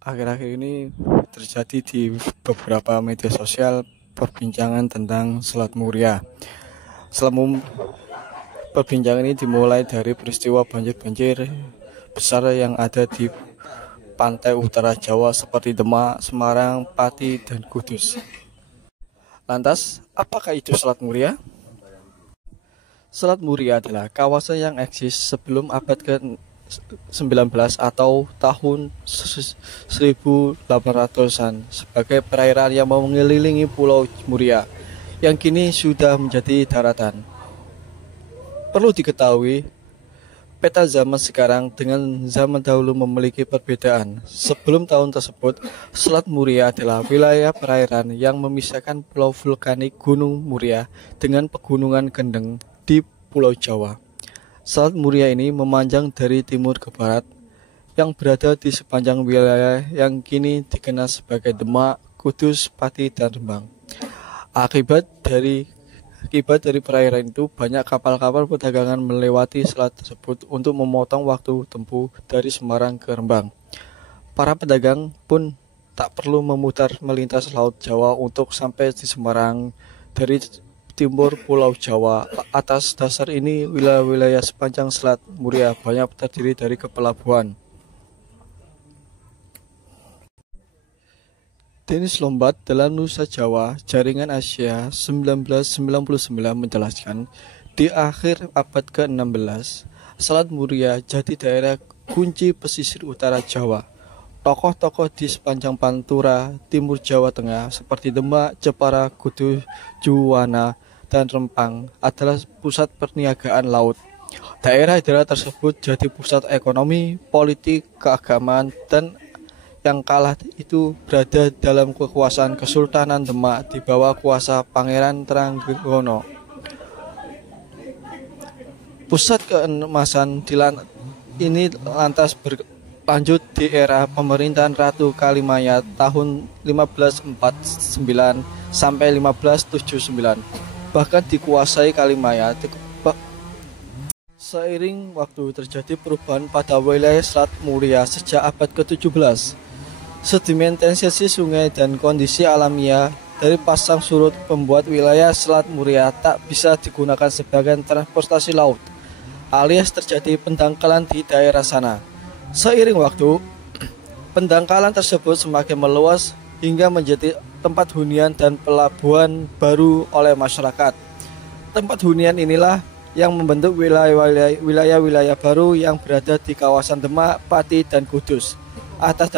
Akhir-akhir ini terjadi di beberapa media sosial perbincangan tentang Selat Muria. Perbincangan ini dimulai dari peristiwa banjir-banjir besar yang ada di pantai utara Jawa seperti Demak, Semarang, Pati, dan Kudus. Lantas, apakah itu Selat Muria? Selat Muria adalah kawasan yang eksis sebelum abad ke-19 atau tahun 1800-an sebagai perairan yang mengelilingi Pulau Muria yang kini sudah menjadi daratan. Perlu diketahui, peta zaman sekarang dengan zaman dahulu memiliki perbedaan. Sebelum tahun tersebut, Selat Muria adalah wilayah perairan yang memisahkan pulau vulkanik Gunung Muria dengan pegunungan Kendeng di Pulau Jawa. Selat Muria ini memanjang dari timur ke barat yang berada di sepanjang wilayah yang kini dikenal sebagai Demak, Kudus, Pati, dan Rembang. Akibat dari perairan itu, banyak kapal-kapal perdagangan melewati selat tersebut untuk memotong waktu tempuh dari Semarang ke Rembang. Para pedagang pun tak perlu memutar melintas Laut Jawa untuk sampai di Semarang dari timur Pulau Jawa. Atas dasar ini, wilayah-wilayah sepanjang Selat Muria banyak terdiri dari pelabuhan. Denis Lombat dalam Nusa Jawa Jaringan Asia 1999 menjelaskan, di akhir abad ke-16, Selat Muria jadi daerah kunci pesisir utara Jawa. Tokoh-tokoh di sepanjang Pantura, timur Jawa Tengah seperti Demak, Jepara, Kudus, Juwana, dan Rempang adalah pusat perniagaan laut. Daerah-daerah tersebut jadi pusat ekonomi, politik, keagamaan, dan yang kalah itu berada dalam kekuasaan Kesultanan Demak di bawah kuasa Pangeran Trenggono. Pusat keemasan ini lantas berlanjut di era pemerintahan Ratu Kalimaya tahun 1549 sampai 1579. Bahkan dikuasai Kalimaya. Seiring waktu terjadi perubahan pada wilayah Selat Muria sejak abad ke-17. Sedimentasi sungai dan kondisi alamiah dari pasang surut membuat wilayah Selat Muria tak bisa digunakan sebagai transportasi laut, alias terjadi pendangkalan di daerah sana. Seiring waktu, pendangkalan tersebut semakin meluas hingga menjadi tempat hunian dan pelabuhan baru oleh masyarakat. Tempat hunian inilah yang membentuk wilayah-wilayah baru yang berada di kawasan Demak, Pati, dan Kudus. Atas